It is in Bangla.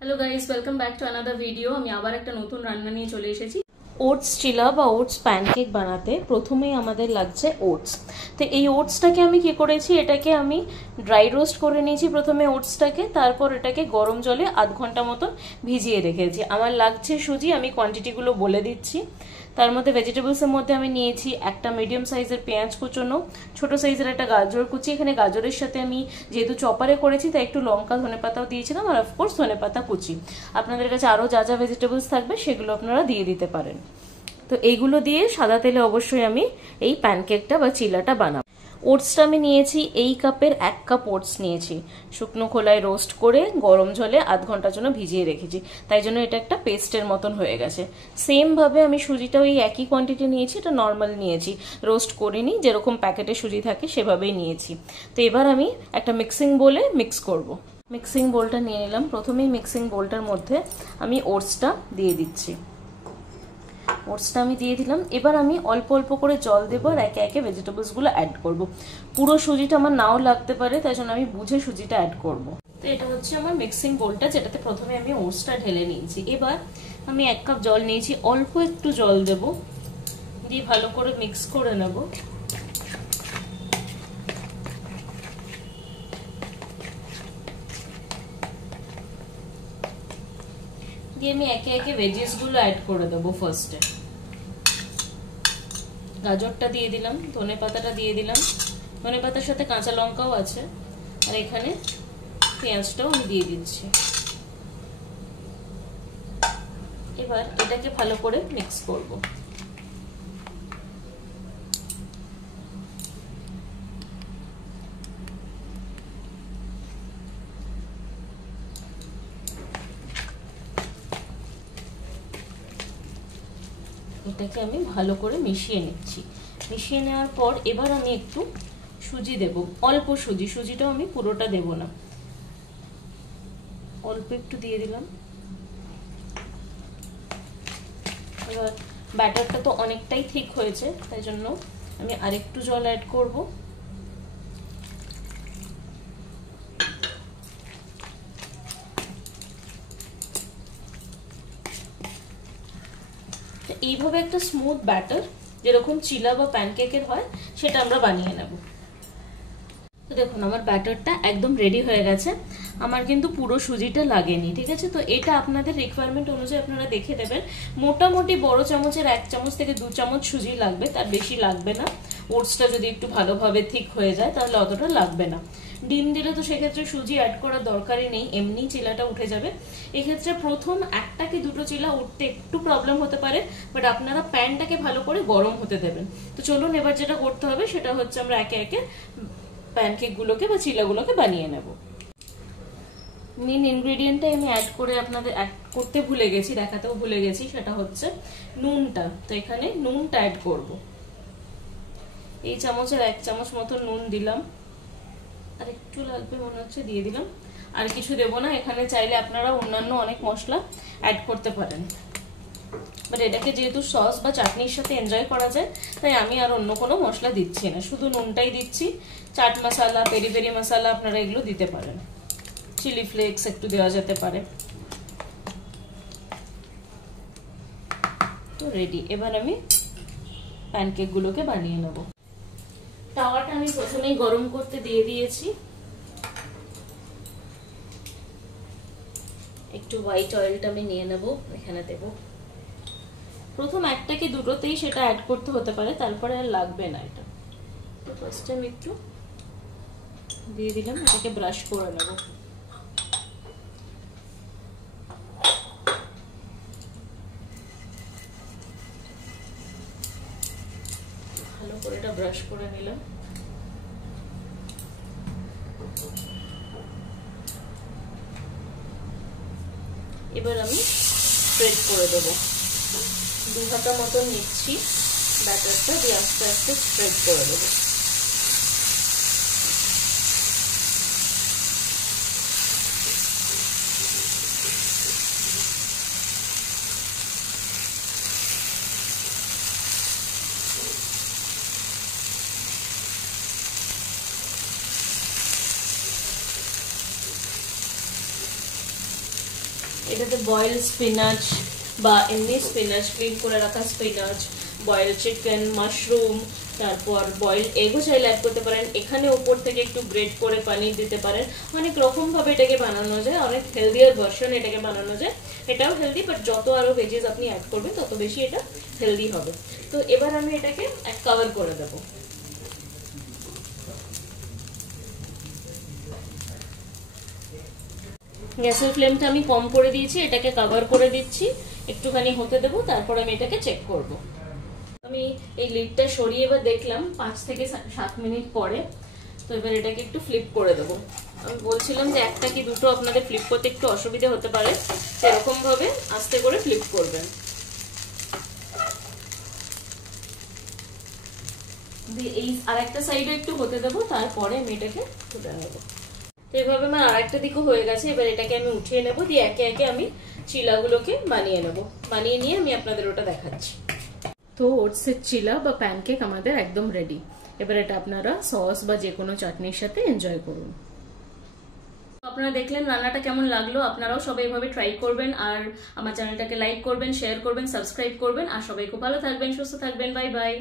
Hello guys, welcome back to another video. আমি আবার একটা নতুন রান্না নিয়ে চলে এসেছি। ওটস চিলা বা ওটস প্যানকেক বানাতে প্রথমেই আমাদের লাগছে ওটস। তো এই ওটসটাকে আমি কি করেছি, এটাকে আমি ড্রাই রোস্ট করে নিয়েছি প্রথমে ওটসটাকে, তারপর এটাকে গরম জলে আধ ঘন্টা মতন ভিজিয়ে রেখেছি। আমার লাগছে সুজি, আমি কোয়ান্টিটিগুলো বলে দিচ্ছি। তার মধ্যে ভেজিটেবলসের মধ্যে আমি নিয়েছি একটা মিডিয়াম সাইজের পেঁয়াজ কুচোনো, ছোট সাইজের একটা গাজর কুচি। এখানে গাজরের সাথে আমি যেহেতু চপারে করেছি তাই একটু লঙ্কা ধনেপাতাও দিয়েছিলাম, আর অফকোর্স ধনেপাতা কুচি। আপনাদের কাছে আরও যা যা ভেজিটেবলস থাকবে সেগুলো আপনারা দিয়ে দিতে পারেন। তো এইগুলো দিয়ে সাদা তেলে অবশ্যই আমি এই প্যানকেকটা বা চিলাটা বানাবো। ওটসটা আমি নিয়েছি, এই কাপের 1 কাপ ওটস নিয়েছি, শুকনো খোলায় রোস্ট করে গরম জলে আধ ঘন্টার জন্য ভিজিয়ে রেখেছি, তাই জন্য এটা একটা পেস্টের মতন হয়ে গেছে। সেম ভাবে আমি সুজিটাও এই একই কোয়ান্টিটি নিয়েছি, এটা নর্মাল নিয়েছি, রোস্ট করিনি, যেরকম প্যাকেটে সুজি থাকে সেভাবেই নিয়েছি। তো এবার আমি একটা মিক্সিং বোলে মিক্স করব। মিক্সিং বোলটা নিয়ে নিলাম। প্রথমেই মিক্সিং বোলটার মধ্যে আমি ওটসটা দিয়ে দিচ্ছি। ওটসটা আমি দিয়ে দিলাম। এবার আমি অল্প অল্প করে জল দেবো আর একে একে ভেজিটেবলসগুলো অ্যাড করব। পুরো সুজিটা আমার নাও লাগতে পারে, তাই জন্য আমি বুঝে সুজিটা অ্যাড করব। তো এটা হচ্ছে আমার মিক্সিং বোলটা, যেটাতে প্রথমে আমি ওটসটা ঢেলে নিয়েছি। এবার আমি 1 কাপ জল নিয়েছি, অল্প একটু জল দেব, দিয়ে ভালো করে মিক্স করে নেব। দিয়ে আমি একে একে ভেজিসগুলো অ্যাড করে দেবো। ফার্স্টে গাজরটা দিয়ে দিলাম, ধনেপাতাটা দিয়ে দিলাম, ধনেপাতার সাথে কাঁচা লঙ্কাও আছে, আর এখানে পেঁয়াজটাও আমি দিয়ে দিচ্ছি। এবার এটাকে ভালো করে মিক্স করব। এটাকে আমি ভালো করে মিশিয়ে নিচ্ছি। মিশিয়ে নেওয়ার পর এবার আমি একটু সুজি দেব, অল্প সুজি, সুজিটাও আমি পুরোটা দেব না, অল্প একটু দিয়ে দিলাম। এবার ব্যাটারটা তো অনেকটাই ঠিক হয়েছে, তাই জন্য আমি আরেকটু জল অ্যাড করব। এইভাবে একটা স্মুথ ব্যাটার যেরকম চিলা বা প্যানকেকের হয় সেটা আমরা বানিয়ে নেব। তো দেখুন আমার ব্যাটারটা একদম রেডি হয়ে গেছে, আমার কিন্তু পুরো সুজিটা লাগেনি, ঠিক আছে। তো এটা আপনাদের রিকোয়ারমেন্ট অনুযায়ী আপনারা দেখে দেবেন। মোটামুটি বড় চামচের 1 চামচ থেকে 2 চামচ সুজি লাগবে, তার বেশি লাগবে না। ওটসটা যদি একটু ভালোভাবে ঠিক হয়ে যায় তাহলে অতটা লাগবে না। ডিম দিলে তো সেক্ষেত্রে সুজি অ্যাড করার দরকারই নেই, এমনি চিলাটা উঠে যাবে। এক্ষেত্রে প্রথম 1টা কি 2টো চিলা উঠতে একটু প্রবলেম হতে পারে, বাট আপনারা প্যানটাকে ভালো করে গরম হতে দেবেন। তো চলুন এবার যেটা করতে হবে সেটা হচ্ছে আমরা একে একে প্যানকেকগুলোকে বা চিলাগুলোকে বানিয়ে নেব। মেন ইনগ্রেডিয়েন্টটাই আমি অ্যাড করে আপনাদের অ্যাড করতে ভুলে গেছি, দেখাতেও ভুলে গেছি, সেটা হচ্ছে নুনটা। তো এখানে নুনটা অ্যাড করব। এই চামচের 1 চামচ মতো নুন দিলাম, আর একটু লাগবে মনে হচ্ছে, দিয়ে দিলাম। আর কিছু দেব না, এখানে চাইলে আপনারা অন্যান্য অনেক মশলা অ্যাড করতে পারেন, বাট এটাকে যেহেতু সস বা চাটনির সাথে এনজয় করা যায় তাই আমি আর অন্য কোনো মশলা দিচ্ছি না, শুধু নুনটাই দিচ্ছি। চাট মশলা, পেরি পেরি মশলা আপনারা এগুলো দিতে পারেন, চিলি ফ্লেক্স একটু দেওয়া যেতে পারে। তো রেডি। এবার আমি প্যানকেকগুলোকে বানিয়ে নেব। তাওয়াটা আমি প্রথমেই গরম করতে দিয়ে দিয়েছি, একটু হোয়াইট অয়েলটা আমি নিয়ে নেব, এখানে দেব। প্রথম 1টা কি 2টোতেই সেটা অ্যাড করতে হতে পারে, তারপরে আর লাগবে না এটা। তো ফার্স্টে আমি একটু দিয়ে দিলাম, এটাকে ব্রাশ করে নেব। ভালো করে এটা ব্রাশ করে নিলাম। এবার আমি স্প্রেড করে দেবো। 2 হাতা মতো নিচ্ছি ব্যাটারটা, দিয়ে আস্তে আস্তে স্প্রেড করে দেবো। এটাতে বয়েল স্পিনাচ বা এমনি স্পিনাচ, ক্লিন করে রাখা স্পিনাচ, বয়েল চিকেন, মাশরুম, তারপর বয়েল এগও চাইলে অ্যাড করতে পারেন। এখানে উপর থেকে একটু গ্রেট করে পনির দিতে পারেন। অনেক রকম ভাবে এটাকে বানানো যায়, অনেক হেলদিয়ার ভার্সন এটাকে বানানো যায়। এটাও হেলদি, বাট যত আরো ভেজেস আপনি অ্যাড করবেন তত বেশি এটা হেলদি হবে। তো এবার আমি এটাকে কভার করে দেবো। গ্যাসের ফ্লেমটা আমি কম করে দিয়েছি, এটাকে কভার করে দিচ্ছি, একটুখানি হতে দেবো, তারপর আমি এটাকে চেক করব। আমি এই লিডটা সরিয়ে এবার দেখলাম 5 থেকে 7 মিনিট পরে। তো এবার এটাকে একটু ফ্লিপ করে দেবো। আমি বলছিলাম যে একটা কি দুটো আপনাদের ফ্লিপ করতে একটু অসুবিধা হতে পারে, সেরকম ভাবে আস্তে করে ফ্লিপ করবেন। এই আরেকটা সাইডে একটু হতে দেবো, তারপরে আমি এটাকে তুলে নেবো। তো এইভাবে আমার আরেকটা দিকও হয়ে গেছে। এবার এটাকে আমি উঠিয়ে নেবো, দিয়ে একে একে আমি চিলাগুলোকে বানিয়ে নেবো। বানিয়ে নিয়ে আমি আপনাদের ওটা দেখাচ্ছি। তো ওটসের চিলা বা প্যানকেক আমাদের একদম রেডি। এবার এটা আপনারা সস বা যে কোনো চাটনির সাথে এনজয় করুন। আপনারা দেখলেন রান্নাটা কেমন লাগলো। আপনারাও সবাই এইভাবে ট্রাই করবেন, আর আমার চ্যানেলটাকে লাইক করবেন, শেয়ার করবেন, সাবস্ক্রাইব করবেন। আর সবাই খুব ভালো থাকবেন, সুস্থ থাকবেন। Bye bye.